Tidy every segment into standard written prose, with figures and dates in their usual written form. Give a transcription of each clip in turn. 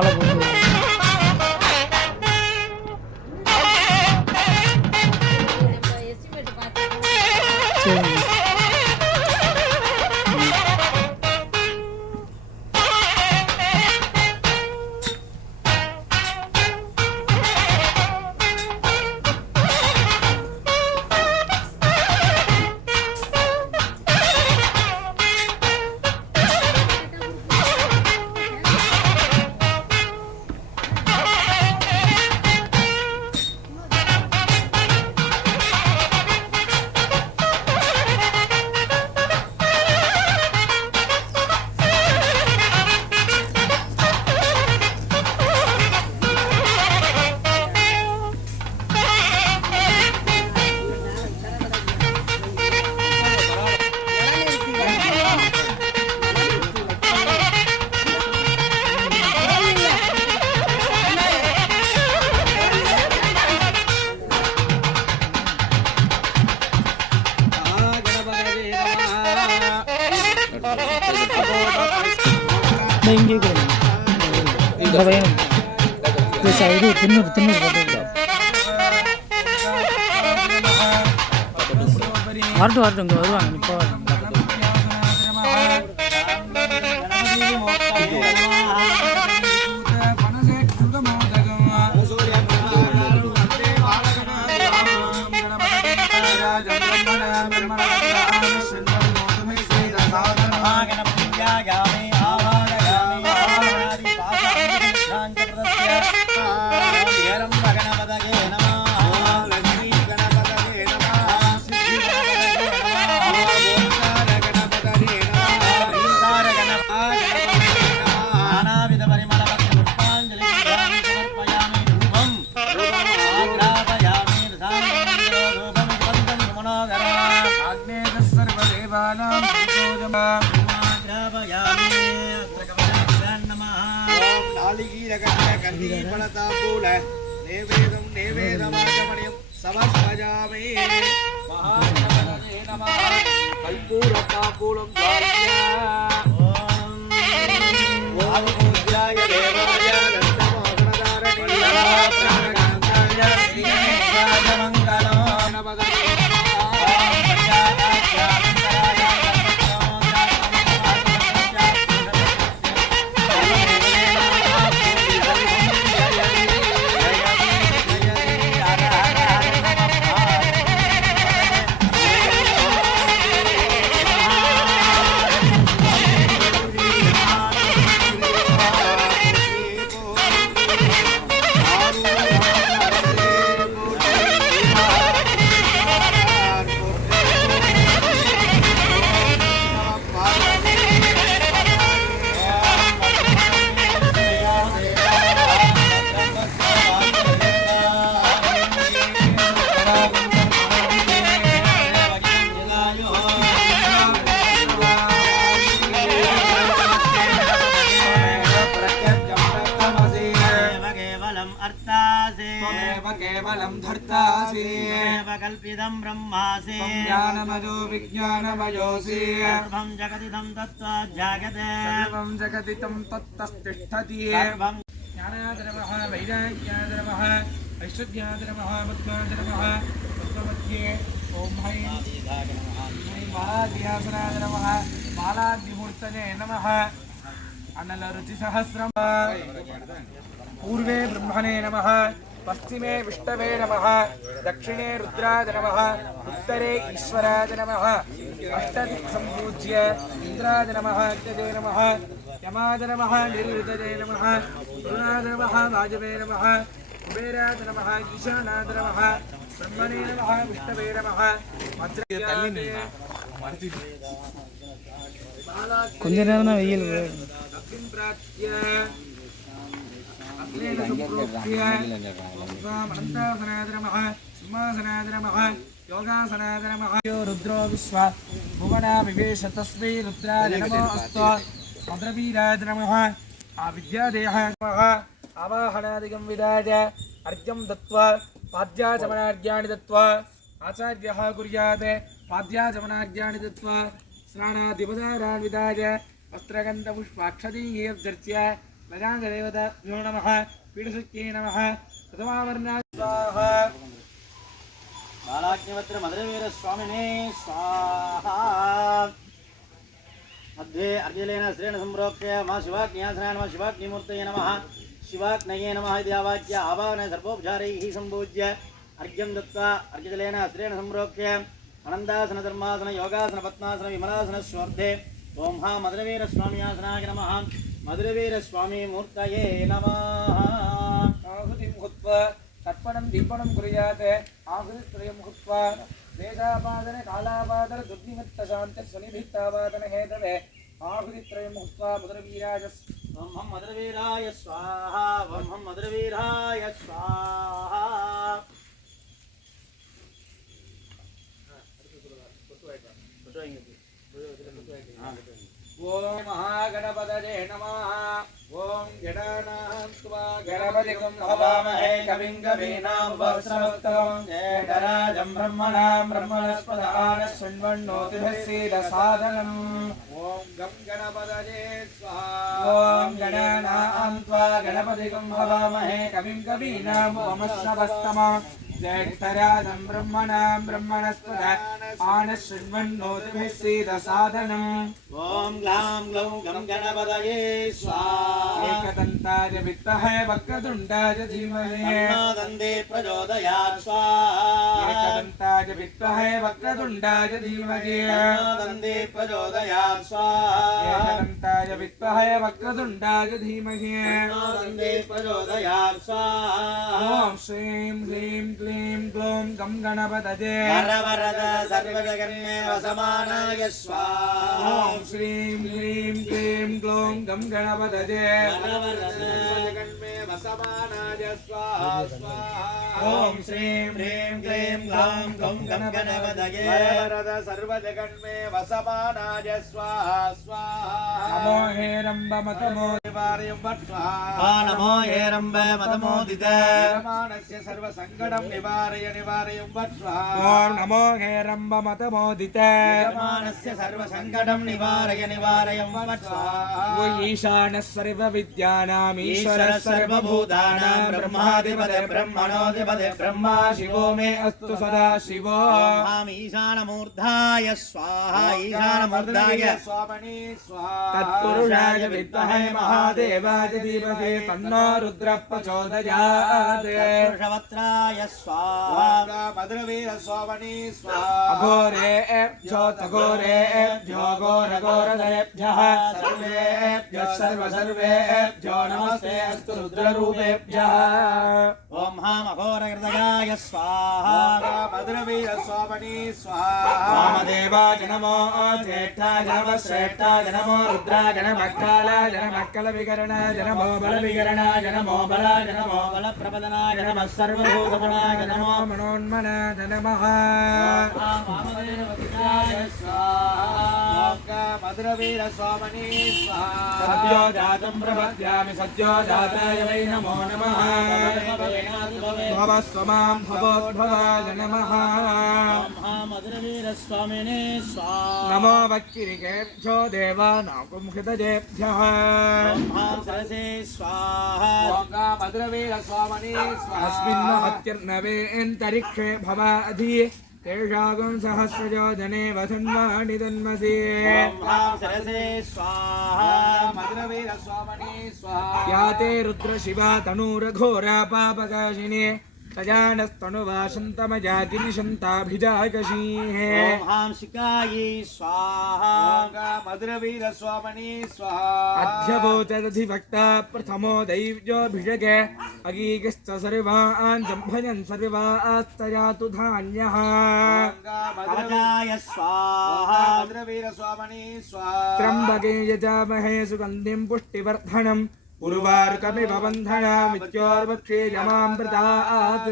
ஆளை போட்டு சரி. இங்கே இந்த பையன் இது தின்னூறு வரட்டும் இங்கே வருவாங்க இப்போ नेवेदमागमणीयं समर्पयामि महागणपतये नमः कर्पूरताम्बूलं धारय ओम पूज्याय देवाय दत्तमोहनधारणीय प्राणकान्ताय श्रीगणेशाय केवलं धर्तासि कल्पितं ब्रह्मासि ज्ञानमयो विज्ञानमयोऽसि सर्वं जगदिदं तत्त्वा जायते सर्वं जगदिदं तत्तस्तिष्ठति ज्ञानाय नमः वैराग्याय नमः ऐश्वर्याय नमः बुद्ध्याय नमः तत्त्वमध्ये ॐ हैं मालाध्यासनाय नमः मालाद्विमूर्तये नमः अनलरुचिसहस्रं पूर्वे ब्रह्मणे नमः पश्चिमे विष्णवे नमः दक्षिणे रुद्राय नमः उत्तरे ईश्वराय नमः अष्टदिक्सम्पूज्य इन्द्राय नमः अग्नये नमः यमाय नमः निरुद्धये नमः वरुणाय नमः वायवे नमः कुबेराय नमः ईशानाय नमः ब्रह्मणे नमः विष्णवे नमः கொஞ்ச நேரம் தான் வெயில் रुद्रो विश्व भुवना विवेश तस्मै रुद्राय नमो अस्तु मद्रवीराय नमः विद्यादेहाय नमः आवाहनादिकं विदाय अर्घ्यं दत्त्वा पाद्याचमनार्घ्याणि दत्त्वा आचार्यः कुर्यात् पाद्याचमनार्घ्याणि दत्त्वा स्नानादिपचारान् विदाय वस्त्रगन्धपुष्पाक्षतीर्जर्च्य प्रजादेवताभ्यो नमः पीठशक्त्यै नमः प्रथमावर्णाय स्वाहा बालाग्निवत्र मधुरवीर स्वामिने स्वाहा मध्ये अर्जुलेन श्रेण संप्रोक्ष्य मा शिवाग्न्यासनाय नमः शिवाग्निमूर्तये नमः शिवाग्नये नमः इति आवाच्य आवाहने सर्वोपचारैः सम्पूज्य अर्घ्यं दत्त्वा अर्घ्यजलेन श्रेण संप्रोक्ष्य अनन्दासन धर्मासन योगासन पद्मासन विमलासन स्वर्धे ओं हा मधुरवीर स्वामियासनाय नमः मधुरवीर स्वामी मूर्तये नमः आहुतिं हुत्वा तर्पणं दीपनं कुर्यात् आहुतित्रयं हुत्वा वेदापादन कालापादन दुर्निमित्तशान्तिस्वनिभित्तापादन हेतवे आहुतित्रयं हुत्वा मधुरवीराय ओं हम मधुरवीराय स्वाहा ओं हम मधुरवीराय स्वाहा ओम महागणपतये नमः ओम गणानां त्वा गणपतिं हवामहे कविं कवीनामुपस्रवस्तमं जयगराजं ब्रह्मणां ब्रह्मणस्पदान शृण्वन्नोतिभिस्सीदसादनम् ओम गं गणपतये स्वाहा ओम गणानां त्वा गणपतिं हवामहे कविं कवीनामुपस्रवस्तमं जयगराजं ब्रह्मणां ब्रह्मणस्पदान शृण्वन्नोतिभिस्सीदसादनम् ओम ग्लां ग्लौं गं गणपतये स्वाहा एकदन्ताय विद्महे वक्रतुण्डाय धीमहि दन्दे प्रचोदयात् स्वाहा एकदन्ताय विद्महे वक्रतुण्डाय धीमहि दन्दे प्रचोदयात् स्वाहा एकदन्ताय विद्महे वक्रतुण्डाय धीमहि दन्दे प्रचोदयात् स्वाहा ॐ श्रीं ह्रीं क्लीं ग्लौं गं गणपतये वरवरद सर्वजगन्मे वसमानाय स्वाहा ॐ श्रीं ह्रीं क्लीं ग्लौं गं गणपतये सर्वजगन्मे वसमानाय स्वाहा स्वाहा ॐ श्रीं ह्रीं क्लीं ग्लौं गं गणपतये वरवरद सर्वजगन्मे वसमानाय स्वाहा स्वाहा नमो हेरम्बमतमो निवारयं स्वाहा नमो हेरम्ब मतमोदिते मानस्य सर्वसङ्कटं निवारयं स्वाहा ॐ नमो हेरम्बमतमोदिते मानस्य सर्वसङ्कटं निवारयं स्वाहा वो ईशानः सर्वविद्यानाम् ईश्वरः सर्वभूतानां ब्रह्माधिपते ब्रह्मणोऽधिपते ब्रह्मा शिवो मे अस्तु सदा शिवो माम् ईशानमूर्धाय स्वाहा ईशानमूर्धाय स्वामणि स्वाहा तत्पुरुषाय विद्महे महादेवाय धीमहि तन्नो रुद्रः प्रचोदयात् पुरुषवत्राय स्वाहा मधुरवीर स्वामणि स्वाहा अघोरेभ्यो तघोरेभ्यो घोरघोरधरेभ्यः सर्वेभ्यः सर्वेभ्यो नमस्ते अस्तु रुद्ररूपेभ्यः ओम हाम अघोरहृदयाय स्वाहा मधुरवीर स्वामणि स्वाहा वामदेवाय नमो ज्येष्ठाय नमः श्रेष्ठाय नमो रुद्राय नमः कालाय नमः कलविकरणाय नमो बलविकरणाय नमो बलाय नमो बलप्रपदनाय नमः सर्वभूतगुणाय नमो मनोन्मनाय नमः वामदेवाय स्वाहा मधुरवीर स्वामनि स्वाहा सद्यो जातं प्रपद्यामि सद्यो जाताय वै नमो नमः भव स्वमां भवोद्भवाय नमः मधुरवीर स्वामिने स्वाहा नमो वक्किरिकेभ्यो देवानां कुंहितजेभ्यः सरसे स्वाहा मधुरवीर स्वामनि स्वाहा अस्मिन् महत्यर्नवेऽन्तरिक्षे भवाधि तेषागं सहस्रयोजने वसन्वाणि तन्मसि सरसे स्वाहा मधुरवीर स्वामनि स्वाहा या ते रुद्रशिवा तनूरघोरा पापकाशिनी तजानस्तनुवासन्तमजातिनिशन्ताभिजाकशीः ओम शिकायै स्वाहा मधुरवीर स्वामनि स्वाहा अध्यभूतदधिभक्ता प्रथमो दैव्योऽभिषके अगीकश्च सर्वान् सम्भजन् सर्वास्तयातु धान्यः कवचाय स्वाहा मधुरवीर स्वामनि स्वाहा त्र्यम्बके यजामहे सुगन्धिं पुष्टिवर्धनम् उर्वारुकमिव बन्धनामित्योर्वक्षे यमामृतात्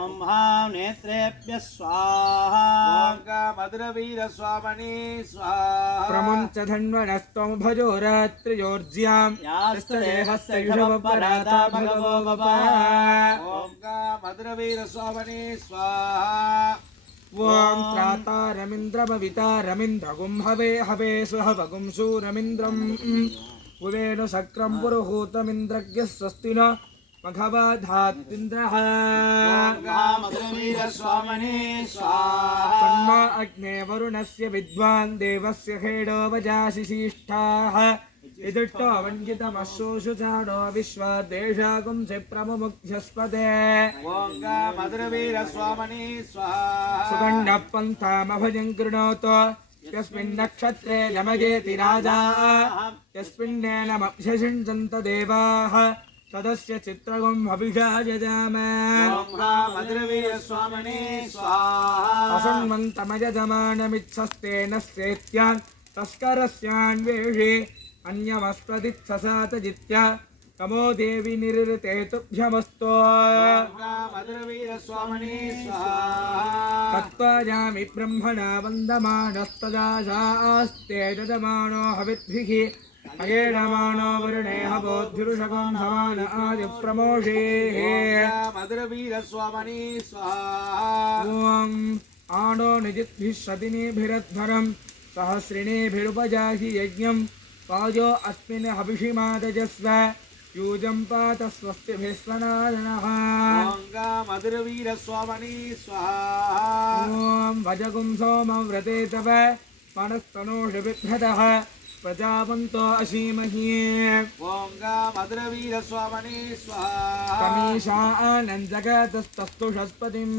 ओम हां नेत्रेभ्यः स्वाहा मधुरवीर स्वामनि स्वाहा प्रमुञ्च धन्वनस्त्वं भजो रात्रियोर्ज्यां यास्तदेहस्य युषवपराता भगवो बपा ओम मधुरवीर स्वामनि स्वाहा ॐ त्रातारमिन्द्रभवितारमिन्द्रगुं हवे हवे सुहवगुं शूरमिन्द्रम् उवेनु शक्रं पुरुहूतमिन्द्रज्ञः स्वस्ति न मघवधात्विन्द्रः तन्नो अग्ने वरुणस्य विद्वान् देवस्य खेडो वजाशिशिष्ठाः इदुष्टो वञ्जितमश्रूषुचाणो विश्वाद्देशाकुंसि प्रमुमुख्यस्पते सुगण्डः पन्थामभजं कृणोतु यस्मिन्नक्षत्रे नमयेति राजा यस्मिन्नेनमभ्यषिञ्चन्त देवाः तदस्य चित्रगुं हविषा यजाम असन्मन्तमयजमानमित्सस्तेन स्वेत्यान् तस्करस्यान्वेषे अन्यमस्त्वदित्ससातजित्य तमो देवी निरृते तुभ्यमस्तो तत्त्वायामि ब्रह्मणा वन्दमानस्तदाशास्ते ददमानो हविद्भिः अयेणमानो वरुणे हवोद्भिरुषगं हवान आदिप्रमोषेः ॐ आनो निजिद्भिः शतिनीभिरध्वरं सहस्रिणीभिरुपजाहि यज्ञं पाजो अस्मिन् हविषिमादजस्व यूजं पात स्वस्तिभिः स्वनादनः ॐ भजगुं सोमव्रते तव मनस्तनोषि बिभ्रतः प्रजावन्तो अशीमहि तमीशा आनन्दगतस्तस्तु षस्पतिं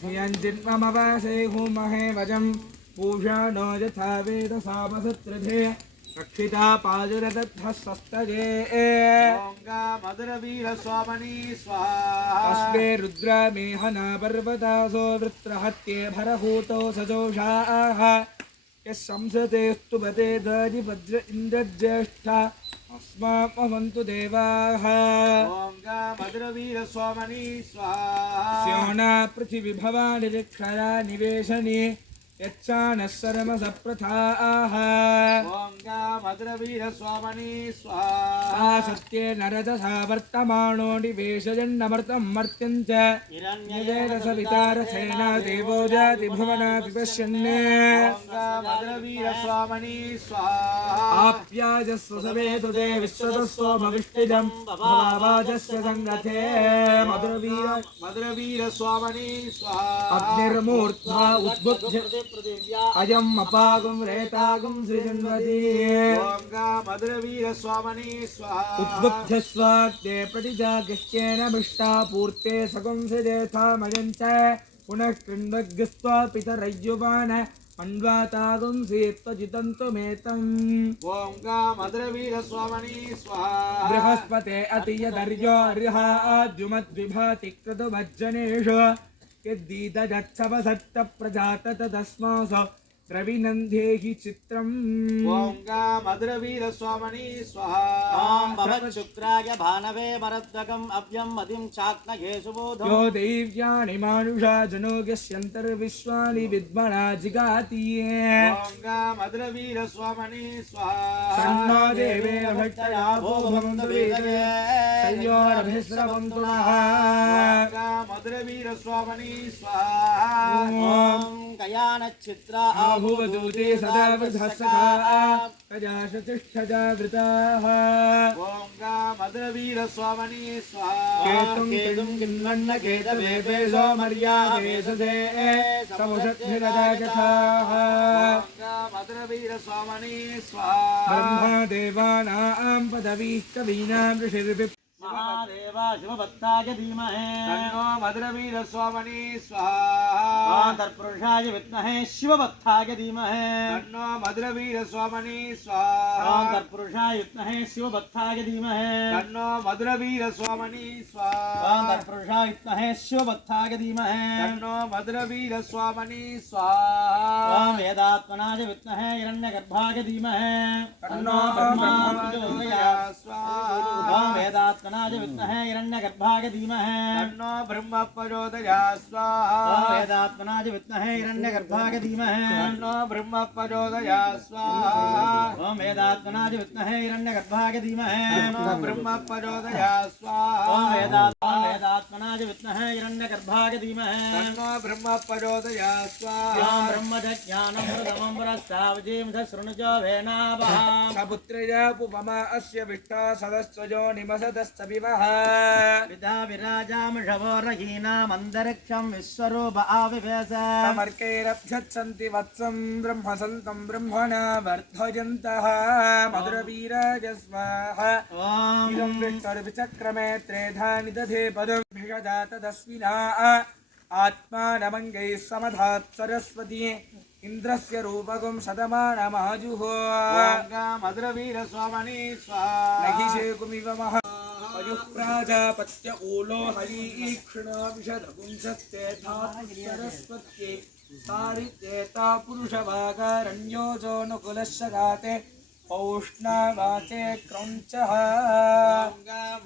धियञ्जिन्ममवासे हुमहे वजं पूषा नो यथा वेदसामसत्रधे रक्षिता पाजुरदद्धः सस्तजे अस्मे रुद्रमेहना पर्वतासो वृत्रहत्ये भरहूतौ सजोषाः यः संसतेस्तु पते दाजिवज्र इन्द्रज्येष्ठा अस्माकमवन्तु देवाः स्योना पृथिविभवानि रिक्षरा निवेशने यच्छानः सरमसप्रथाः सत्ये नरदसा वर्तमानो निवेशयन्नमर्तं मर्त्यं च निवेद सवितारसेना देवो जातिभुवनाति पश्यन्ने आप्याजस्व सवेतु ते विश्वतस्व भविष्टिजं भवावाजस्य संगते अग्निर्मूर्ध्वा उद्बुद्ध्य अयम् अपागुं रेतागुं सृजन्वती उद्बुद्ध्य स्वाग्दे प्रतिजागृह्येन मिष्टा पूर्ते सगुंसजेथामयं च पुनः कृण्वग्स्त्वा पितरय्युवान अन्वातागुं सीत्वजितन्तुमेतम् बृहस्पते अतियदर्यो अर्हाद्युमद्विभाति कृतवज्जनेषु यद्दीतजत्सवसत्तप्रजात तस्मास द्रविनन्देहि चित्रम् ॐ भवच्छुक्राय भानवे मरद्वगम् अव्यं मदिं चाक्नये सुबोधम् यो दैव्यानि मानुषा जनो यस्यन्तर्विश्वानि विद्मना जिगाति सन्नो देवेन भक्तया भो भवन्तु वेदये सयोरभिस्रवन्तु नः ॐ कयानच्छित्रा भुवदूते सदा वृद्धसखा प्रजाशतिष्ठजावृताः केतुं किन्वन्नकेतवेपे सोमर्यावेशसे समुषद्भिरदायथाः ब्रह्मदेवानां पदवीः कवीनां ऋषिर्विप् महादेवा शिवभक्ताय धीमहि तन्नो मधुरवीरस्वामिनी स्वाहा तत्पुरुषाय विद्महे शिवभक्ताय धीमहि तन्नो मधुरवीरस्वामिनी स्वाहा तत्पुरुषाय विद्महे शिवभक्ताय धीमहि तन्नो मधुरवीरस्वामिनी स्वाहा तत्पुरुषाय विद्महे शिवभक्ताय धीमहि तन्नो मधुरवीरस्वामिनी स्वाहा वेदात्मनाय विद्महे हिरण्यगर्भाय धीमहि तन्नो ब्रह्मा स्वाहा वेदात्मनाय वेदात्मनाय विद्महे हिरण्यगर्भाय धीमहि तन्नो ब्रह्म प्रचोदयात् स्वाहा ॐ वेदात्मनाय विद्महे हिरण्यगर्भाय धीमहि तन्नो ब्रह्म प्रचोदयात् स्वाहा ॐ वेदात्मनाय विद्महे हिरण्यगर्भाय धीमहि तन्नो ब्रह्म प्रचोदयात् स्वाहा ॐ वेदात्मनाय विद्महे हिरण्यगर्भाय धीमहि तन्नो ब्रह्म प्रचोदयात् स्वाहा ॐ ब्रह्मज्ञानमृतमं पुरस्तावजीं शृणुजो वेनावः सपुत्रया पुपमा अस्य विष्टा सदस्वजो निमसदस्तविवः पिता विराजामषवो रहीनामन्तरिक्षं विश्वरूप आविवेश समर्कैरभ्यच्छन्ति वत्सं ब्रह्मसन्तं ब्रह्मणा वर्धयन्तः मधुरवीराज स्वाहा इदं विष्णुर्विचक्रमे त्रेधा निदधे पदं भिषजातदस्विना आत्मानमङ्गैः समधात् सरस्वती इन्द्रस्य रूपकं शतमानमाजुहो मधुरवीरस्वामणि स्वाहा नहिषेकुमिव महा पयुः प्राजापत्य ऊलो हरीक्षणा विशदपुंसस्तेथात् सरस्वत्यै सारित्येता पुरुषभागारण्योजो नुकुलस्य गाते पौष्णावाचे क्रौञ्चः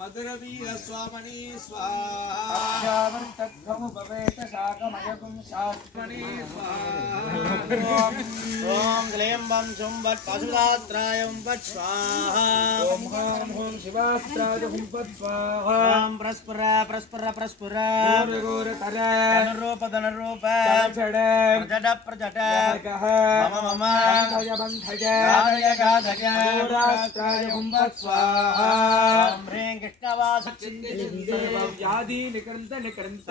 मधुरवीरस्वामणि स्वाहा अक्षावर्तध्वमुपवेतशाकमयगुं शास्मणि ॐ क्लीं वं शुं वट् पशुदात्राय वट् स्वाहा ॐ ॐ शिवास्त्राय हुं वत् स्वाहा ॐ प्रस्फुर प्रस्फुर प्रस्फुर घोरघोरतर धनुरूप धनुरूप चड प्रजट प्रजट गः मम मम बन्धय बन्धय गाधय गाधय घोरास्त्राय हुं वत् स्वाहा ॐ ह्रीं कृष्णवास व्याधि निकृन्त निकृन्त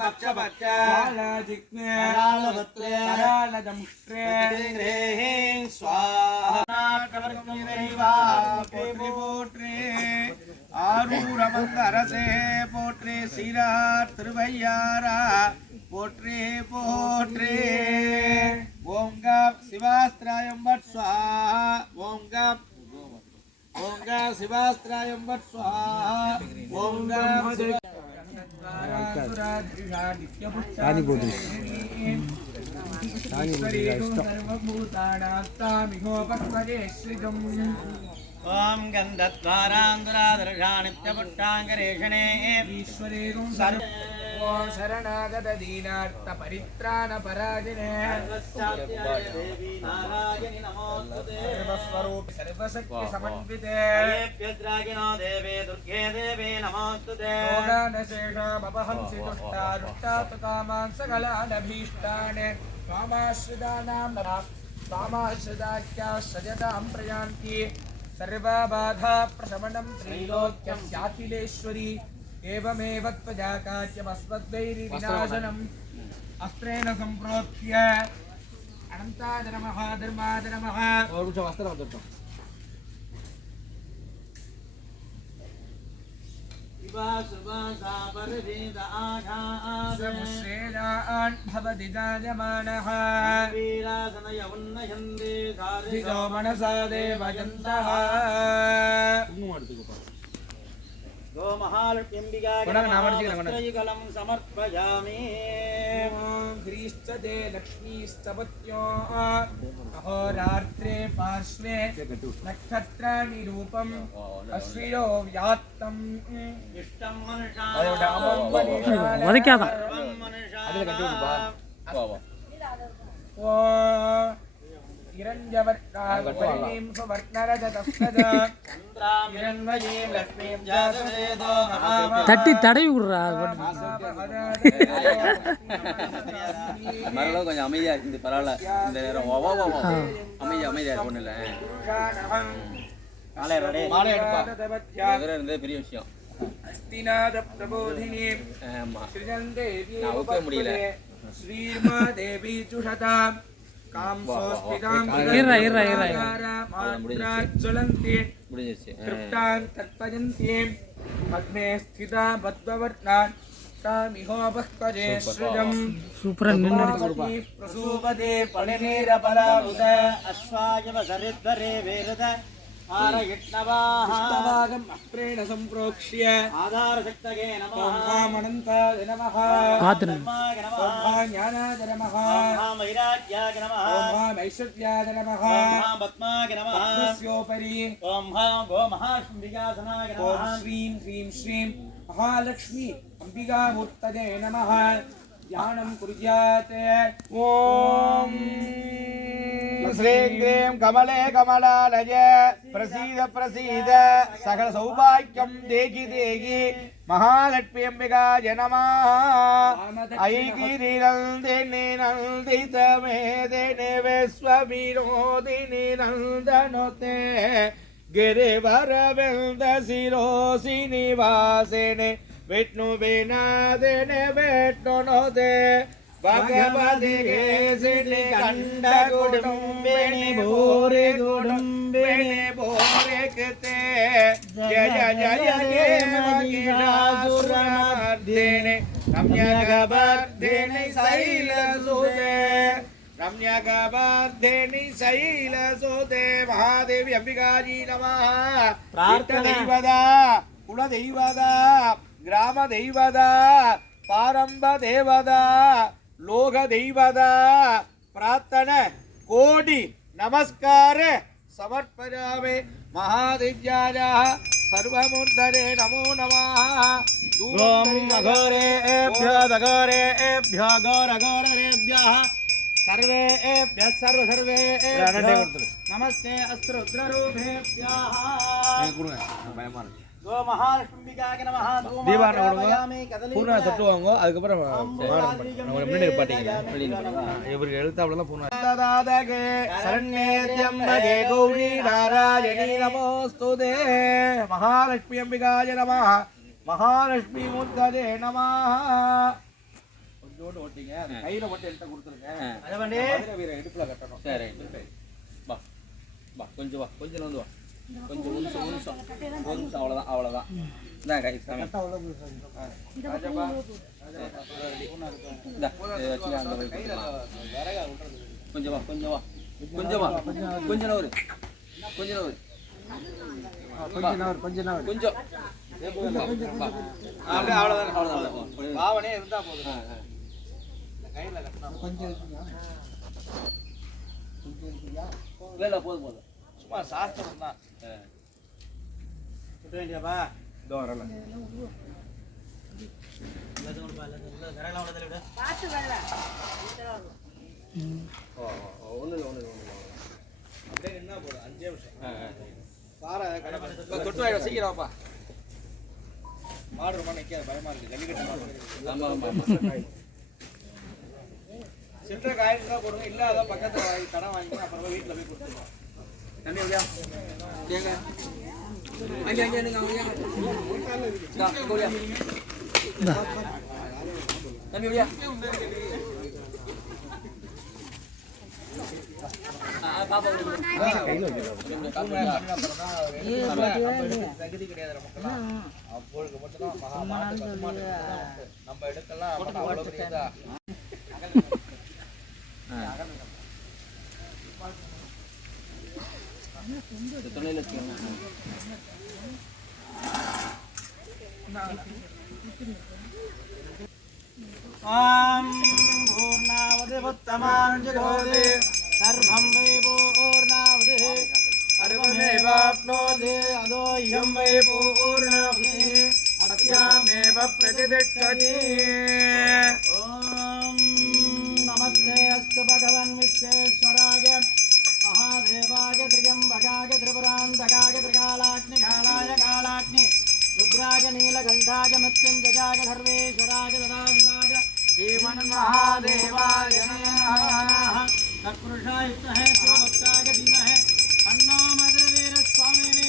भक्ष भक्ष कालाजिग्ने कालभद्रे कालदंष्ट्रे ह्रीं स्वाहा போற்றி போற்றி ஆரூரமங்கரசே போற்றி சீரார் திருவையாரா போற்றி போற்றி ஓம் கம் சிவாஸ்திராயம் வட் ஸ்வாஹா ஓம் கம் சிவாஸ்திராயம் வட் ஸ்வாஹா ஓம் கம் ॐ गन्धद्वारान्दुरादर्शानित्यपुट्टाङ्गरेषणे ईश्वरेगुं शरणागत दीनार्थ परित्राण पराजिने देवी नारायणि नमोस्तुते सर्वस्वरूप सर्वशक्ति समन्विते ेभ्यद्रागिनो देवे दुर्गे देवे नमोस्तुते योगानशेषमपहंसि दुष्टारुष्टात् कामान् सकलानभीष्टान् कामाश्रिताख्याः सजतां प्रयान्ति सर्वबाधा प्रशमनं त्रैलोक्यस्याखिलेश्वरी एवमेव त्वया कार्यमस्मद्वैरिविनाशनम् अस्त्रेण सम्प्रोक्ष्य अनन्ताय नमः धर्माय नमः समुश्रेणान् भवति जायमानः धिजो मनसा देवयन्तः गोमहालक्ष्म्बिकाकलं समर्पयामि ह्रीश्च ते लक्ष्मीश्च पत्यो अहोरात्रे पार्श्वे नक्षत्राणि रूपम् अश्विनो व्यात्तम् इष्टं உதைக்காதான் हिरण्यवर्णां सुवर्णरजतस्तजा हिरण्मयीं लक्ष्मीं जातवेदो தட்டி தடவி விடுறா மரளவு கொஞ்சம் அமைதியா இருக்கு பரவாயில்ல இந்த நேரம் அமைதியா ஒண்ணு இல்ல மாலை எடுப்பா இருந்தே பெரிய விஷயம் अस्तिनाद प्रबोधिनी ஆமா सृजन्ते நான் அவுக்கவே முடியல श्रीर्मा देवी जुषता काम सोस्पितां ज्वलन्ति முடிஞ்சிருச்சு तृप्तां तत्पयन्ति पद्मे स्थिता बद्ववर्णान् तामिहोपस्पदे सृजम् சூப்பரா நின்று प्रसूपदे पणिनीरपरामुद अश्वायव सरिद्वरे वेरद आरयिष्णवाः पुष्पभागम् अप्रेण सम्प्रोक्ष्य आधारशक्तये नमः ॐ महामनन्ताय नमः ஆத்திரம் धर्माय ॐ नमः महाज्ञानाय नमः ॐ महावैराग्याय नमः ॐ महामैश्वर्याय नमः ॐ महापद्माय नमः पद्मस्योपरि ॐ महाशुम्भिकासनाय ॐ नमः श्रीं ह्रीं श्रीं महालक्ष्मी अम्बिकामूर्तये नमः ध्यानं कुर्यात् ॐ श्रीं क्रीं कमले कमलालय प्रसीद प्रसीद सकल सौभाग्यं देहि देहि महालक्ष्मी अम्बिकाय नमः ऐगिरि नन्दिनि नन्दितमेदिनि विश्वविनोदिनि नन्दनुते गिरिवरवृन्द शिरोसिनि वासिनि विष्णुविनादिनि विष्णुनुते भगवति केशिनि कण्ठकुटुम्बिनि भूरि कुटुम्बिनि भूरि कृते जय जय देवकीनासुरमर्दिनि रम्यकवर्धिनि शैलसुते रम्यकवर्धिनि शैलसुते महादेवी अम्बिकाजी नमः प्रार्थदैवदा कुलदैवदा ग्रामदैवदा पारम्भदेवदा लोकदैवदा प्रार्थना कोटि नमस्कार समर्पयामि महादिव्यायाः सर्वमूर्धने नमो नमः ॐ अघोरेभ्यो दघोरेभ्यो घोरघोरेभ्यः सर्वेभ्यः सर्वेभ्यः नमस्ते अस्तु रुद्ररूपेभ्यः गो महालक्ष्मीकाय नमः தீபாவளி பூர்ணா தட்டுவாங்க அதுக்கப்புறம் முன்னாடி பாட்டீங்க இவருக்கு எழுத்தாப்புலாம் பூர்ணா ததாதகே சரண்யேத்யம்பகே கௌரி நாராயணி நமோஸ்துதே மகாலட்சுமி அம்பிகாய நமः மகாலட்சுமி மூர்த்ததே நமः கொஞ்சோண்டு ஓட்டிங்க அது கையில மட்டும் என்கிட்ட கொடுத்துருங்க அதை பண்ணி மதுரை வீர இடுப்புல கட்டணும் சரி வா வா கொஞ்சம் வா கொஞ்சம் வந்து வா கொஞ்சம் ஒரு நிமிஷம் அவ்வளோதான் அவ்வளோதான் இதான் கை சாமி ராஜப்பா இந்தா இதை வச்சுக்க அந்த வழி கொஞ்சம் வா கொஞ்சம் வா கொஞ்சம் வா கொஞ்சம் நவரு கொஞ்சம் நவரு கொஞ்சம் வா அப்படியே அவ்வளவுதான் அவ்வளோதான் பாவனே இருந்தா போதும் கையில கட்டணும் இல்லை போதும் போதும் சும்மா சாஸ்திரம் தான் சுட்ட வேண்டியப்பா இதோ வரல அப்படியே நின்னா போதும் 5 நிமிஷம் சாரை கடை தொட்டு வாங்க சீக்கிரம் வாப்பா மாடு ரொம்ப நிற்காது பயமா இருக்கு ஜல்லிக்கட்டு ஆமாம் ஆமாம் சில்லறை காயின் தான் போடுங்க இல்லாத பக்கத்துல கடன் வாங்கி அப்புறம் வீட்டுல போய் கொடுத்துருவோம் தண்ணி எப்படியா கேங்க அங்கே அங்கே நிங்க அவங்க கோலியா தண்ணி எப்படியா பாப்பா தகுதி கிடையாது நமக்குலாம் அப்பொழுது மட்டும்தான் மகா மாட்டு நம்ம எடுக்கலாம் அவ்வளோ பெரிய இதா துணையில் வச்சுக்கோங்க ॐ पूर्णावति उत्तमान् जगोति सर्वं वै पूर्णावतिः सर्वमेवाप्नोति अदो इयं वै पूर्णावतिः अस्यामेव प्रतिष्ठति ॐ नमस्ते अस्तु भगवन् विश्वेश्वराय महादेवाय त्र्यम्बकाय त्रिपुरान्तकाय त्रिकालाग्निकालाय कालाग्नि रुद्राय नीलकण्ठाय मृत्युञ्जयाय सर्वेश्वराय सदाशिवाय श्रीमन्महादेवाय नमः तत्पुरुषाय विद्महे महाभक्ताय धीमहि तन्नो मधुरवीरस्वामिने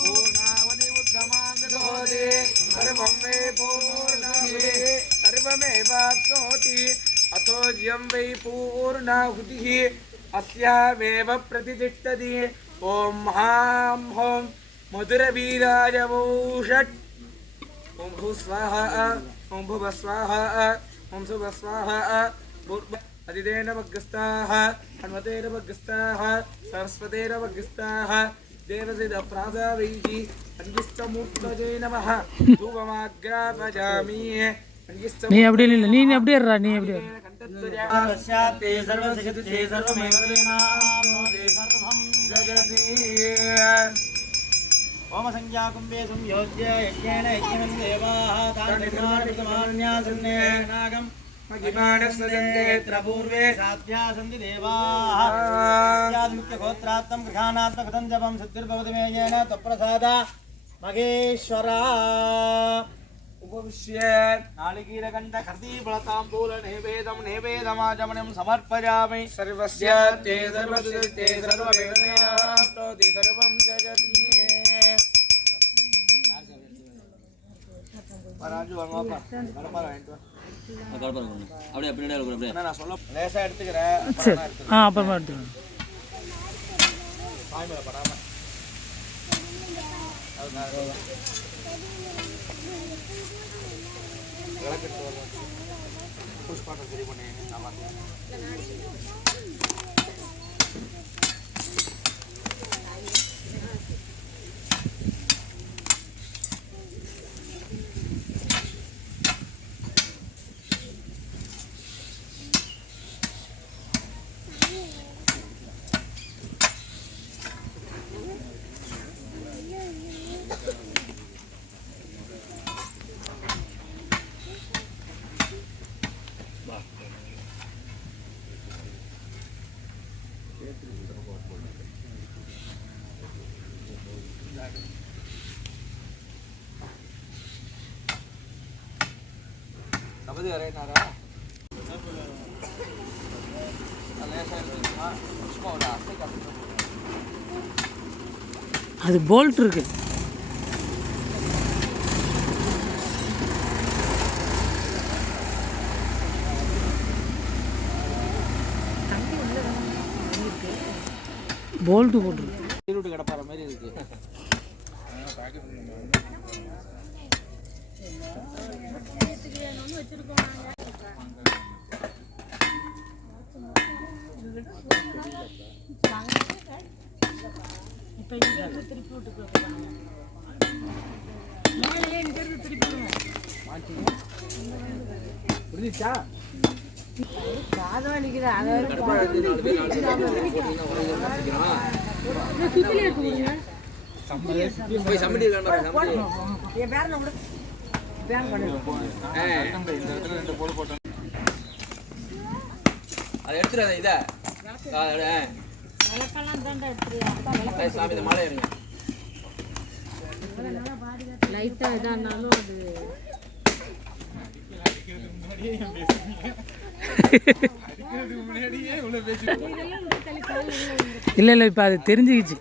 पूर्णावधि उद्धमाङ्गोदे सर्वं मे पूर्णावधि सर्वमेवाप्नोति अतो यं वै पूर्णाहुतिः अस्यामेव प्रतिष्ठति ॐ हां हों मधुरवीराय षट् ॐ भू स्वाहा ॐ भुव स्वाहा ॐ शुभ स्वाहा அதிதேனவக்ஸ்தாः ஹன்வதேனவக்ஸ்தாः சரஸ்வதேனவக்ஸ்தாः தேவசிதப்ராசாவைः அங்கிஷ்டமூர்த்தஜே நமः தூபமாக்ராபஜாமி நீ அப்படியே இல்லை, நீ அப்படியே இருடா, நீ அப்படியே இரு. सर्वस्याप्ते सर्वसिद्धे सर्वमेव तेनाप्नोति सर्वं जगति ओम संज्ञाकुम्भे संयोज्य यज्ञेन यज्ञं देवाः तान्निर्माणितमान्यासन्ने नागं महिमानस्सजन्ते यत्र पूर्वे साध्या सन्ति देवाः यादृत्यगोत्रात्तं गृहाणात्मकथं जपं सिद्धिर्भवति मे येन त्वप्रसादा महेश्वरा उपविश्य नालिकीरकण्ठ खर्दीफलताम्बूल नैवेदमाचमनं समर्पयामि सर्वस्य ते सर्वसिद्धे सर्वमेव तेनाप्नोति सर्वं जगति ராஜு வாங்கப்பா கடப்பார வாங்கிட்டு வா அப்படியே பின்னாடி இருக்கிற அப்படியே நான் சொல்ல லேசா எடுத்துக்கிறேன் சரி, அப்புறமா எடுத்துக்கலாம். பாய் மேல படாம விளக்கெடுத்து வருவேன் புஷ்பாட்டம் சரி பண்ணி நான் பார்த்தேன் கபதி வரையினாரா லேசாக இருக்குமா சும்மா ஒரு அசை காசு அது போல்ட் இருக்கு. போல்ட்டு போட்டுருக்கு. ஈரோடு கிடப்பாற மாதிரி இருக்கு. புரிஞ்சுச்சா? போய் சம்மடி அதை எடுத்துரு இதை சாமி இந்த மாலை எடுங்க லைட்டா இதானாலும் அது இல்லை இல்லை, இப்போ அது தெரிஞ்சுக்கிச்சு.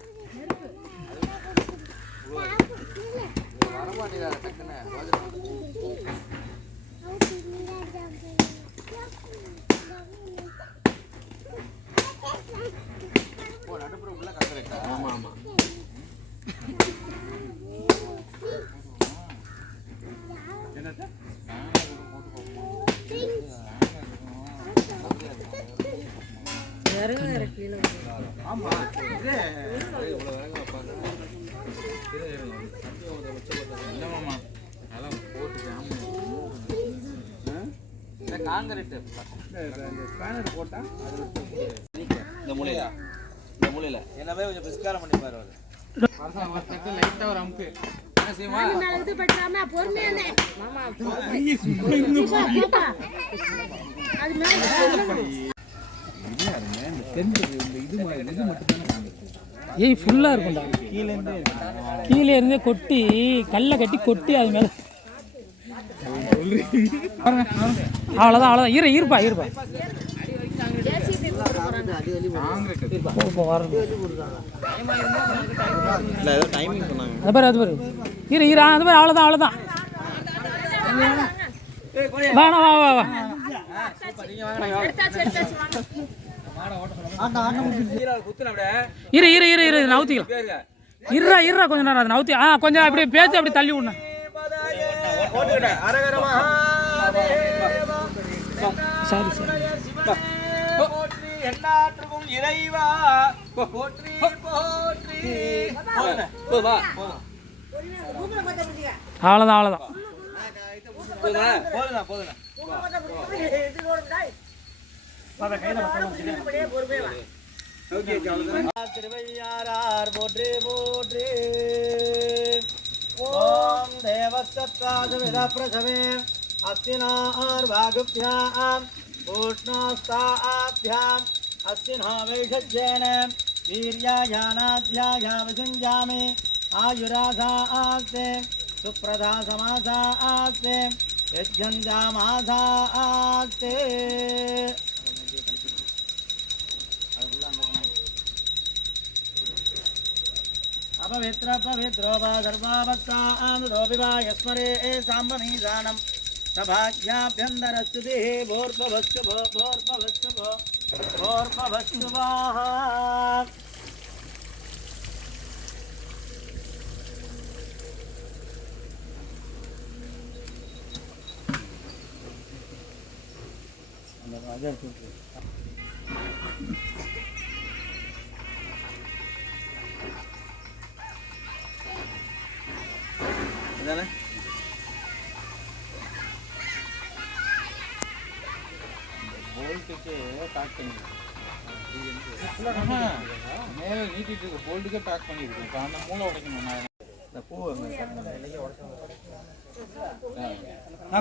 ஆமாம் ஆமாம் விறகு வேற கீழே ஆமா காங்கிரீட் ஸ்பேனர் போட்டா இந்த மூலையில இந்த மூலையில என்னவே கொஞ்சம் பிஸ்காரம் பண்ணி பாரு லைட்டா ஒரு அம்பு என்ன செய்யுமா? இது பட்டாம பொறுமையானே மாமா அது ஏய் ஃபுல்லாக இருக்கும்டா. கீழே இருந்தே கொட்டி கல்லை கட்டி கொட்டி அது மேலே அவ்வளோதான் அவ்வளோதான். இருப்பா வரணும். அது பாரு அது பாரு அவ்வளோதான். வா இரு நவுத்திக்கலாம். இருறா கொஞ்ச நேரம் அதை நவுத்தி கொஞ்சம் அப்படியே பேச்சு அப்படி தள்ளி விடணும். சாரி எண்ணாற்றுக்கும் இறைவா போற்றி போற்றி. போதுமா அவ்வளோதான் அவ்வளோதான். போதுமா போதுண்ணா போதுண்ணா. திருவையாரார் போற்றி போற்றி. ஓம் தேவசப்தாசுவித பிரசவே அஸ்தினார் வாகுப்யாம் பூஷ்ணாஸ்தாபியாம் அஸ்தினா வைஷஜ்யேன வீர்யாயானாத்யாயா விசஞ்சாமி ஆயுராசாஸ்தே சுப்ரதா சமாசாஸ்தே யஜ்ஜந்தாமாசாஸ்தே. अपवित्र पवित्रो वा सर्वावस्थानुरोऽपि वा यस्मरे साम्बमीशानं सभाज्ञाभ्यन्तरस्तुतिः भोर्भवस्तु भोर्भवस्तु भोर्भवस्तु वाः. இதானே போல்ட்டுக்கு பேக் பண்ணிருக்கு மேலே நீட்டிட்டு இருக்கு. போல்ட்டுக்கே பேக் பண்ணிருக்கு. இப்போ அந்த மூளை உடைக்கணும். நான் இந்த பூ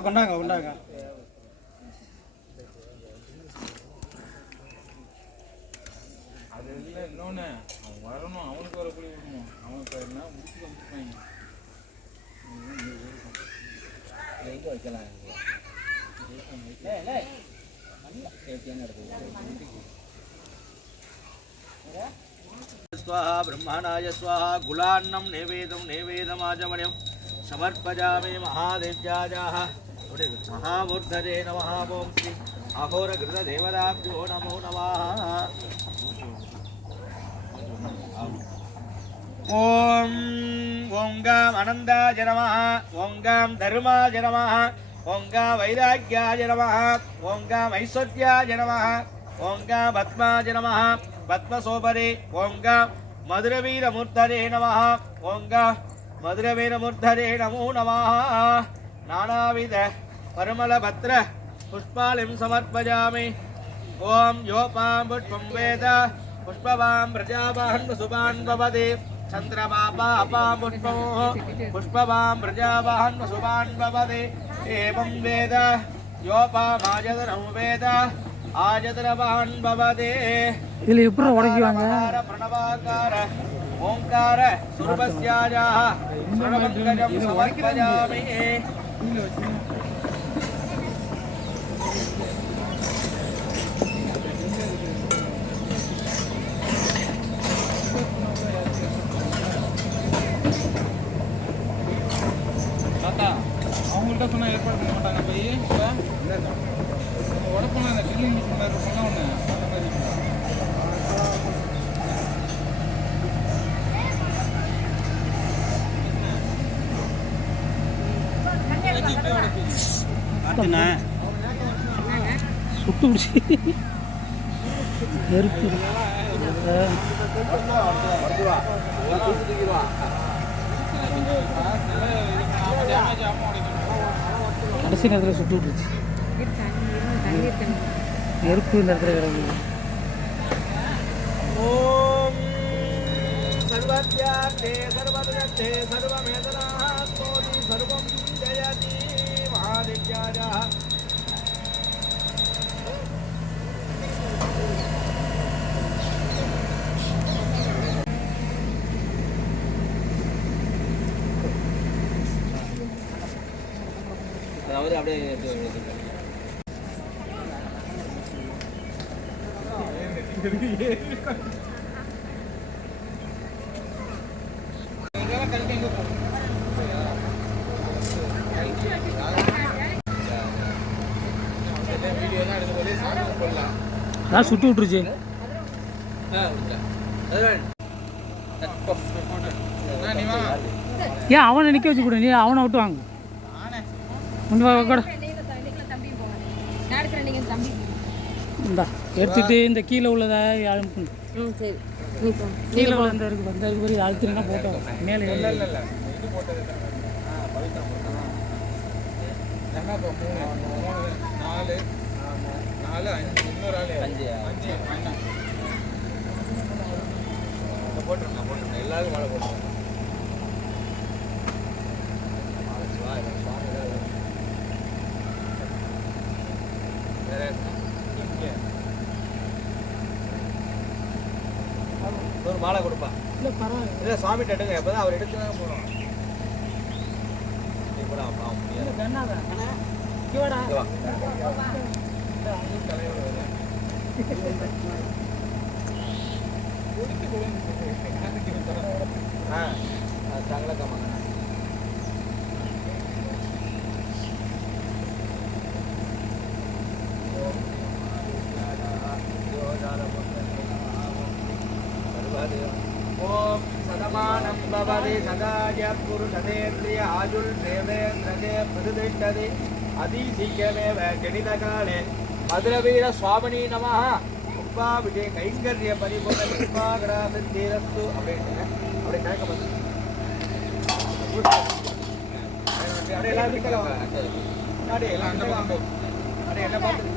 கொண்டாங்க கொண்டாங்க. அது இல்லை. இன்னொன்று அவன் வரணும். அவனுக்கு வர புள்ளி விடணும். அவனுக்கு என்ன முடிச்சு வந்துருப்பாங்க. எங்கே வைக்கலாம் स्वाहा ब्रह्मणाय स्वाहा गुलान्नं नैवेदमाचमण्यं समर्पयामि महादेव्याजाः महामूर्धरे नमः. ओं श्री अघोरघृतदेवताभ्यो नमो नमः. ॐ गाम् अनन्दाय नमः. ॐ गाम् धर्माय नमः. ॐ गाम् वैराग्याय नमः. ॐ गाम् ऐश्वर्याय नमः. ॐ गाम् पद्माय नमः. पद्मशोभरे. ॐ गाम् मधुरवीरमूर्धरे नमः. ॐ गाम् मधुरवीरमूर्धरे नमो नमः. नानाविध परिमलपत्र पुष्पालिं समर्पयामि. ॐ योपां पुष्पं वेद पुष्पवां प्रजावान् वसुवान् भवति. चन्द्रमापापां पुष्पं पुष्पवां प्रजावान् वसुवान् भवति. एवं वेद योपामायतनं वेद आयतनवान् भवति. இதில் எப்படி உடைக்குவாங்க? प्रणवाकार ओंकार सुरभस्यायाः स्वर्णमङ्गलं समर्पयामि. தாத்தா அவங்கள்ட்ட சொன்னால் ஏற்பாடு பண்ண மாட்டாங்க. போய் இப்போ உடப்போனா அந்த கில்லிங் மிஷின் மாதிரி இருக்கும்ல ஒன்று அந்த மாதிரி சுட்டு பிடிச்சி நெருப்பு டேமேஜ் ஆகாம உடைக்கணும். கடைசி நேரத்தில் சுட்டு விட்டுருச்சு. நெருப்பு இந்த இடத்துல கிடக்குது. ओम सर्वज्ञाते सर्वदयते सर्वमेतनात्मोति सर्वं जयति महादेव्याः. அவர் அப்படியே அதான் சுட்டு விட்டுருச்சு. ஏன் அவனை நிற்க வச்சு கொடு. நீ அவனை விட்டு வாங்க. கொண்டு வா கூட. தம்பி போவாங்க. நான் எடுக்கிறேன். நீங்கள் தம்பி இந்தா எடுத்துட்டு இந்த கீழே உள்ளதை அழுத்தணும். ம் சரி நீ போ கீழே உள்ள அந்த இருக்கு மாதிரி அழுத்தினா போட்டோம் மேலே இல்ல இல்ல இல்ல இது போட்டது பவித்திரம் போட்டா என்ன இப்போ 3 4 4 5 இன்னொரு ஆளு 5 5 போட்டுருங்க எல்லாருக்கும் மேலே போட்டுருங்க. ஒரு மாலை கொடுப்பா. இல்லை பரவாயில்ல. இல்லை சுவாமி எடுங்க, எப்போதான் அவர் எடுத்து தானே போகணும். நீ கூட அப்பா முடியாது. இவடா चांगला कमाना. ओम सदमानं भवति सदाय पुरुषदेन्द्रिय आजुल देवेन्द्रके प्रतिष्ठति अतिशीघ्रमेव गणितकाले मधुरवीर स्वामिनी नमः उपाभिषेक कैंकर्य परिपूर्ण पुष्पाग्रा सिद्धिरस्तु அப்படி கேட்க மாட்டேன். அடே எல்லாம் பார்த்து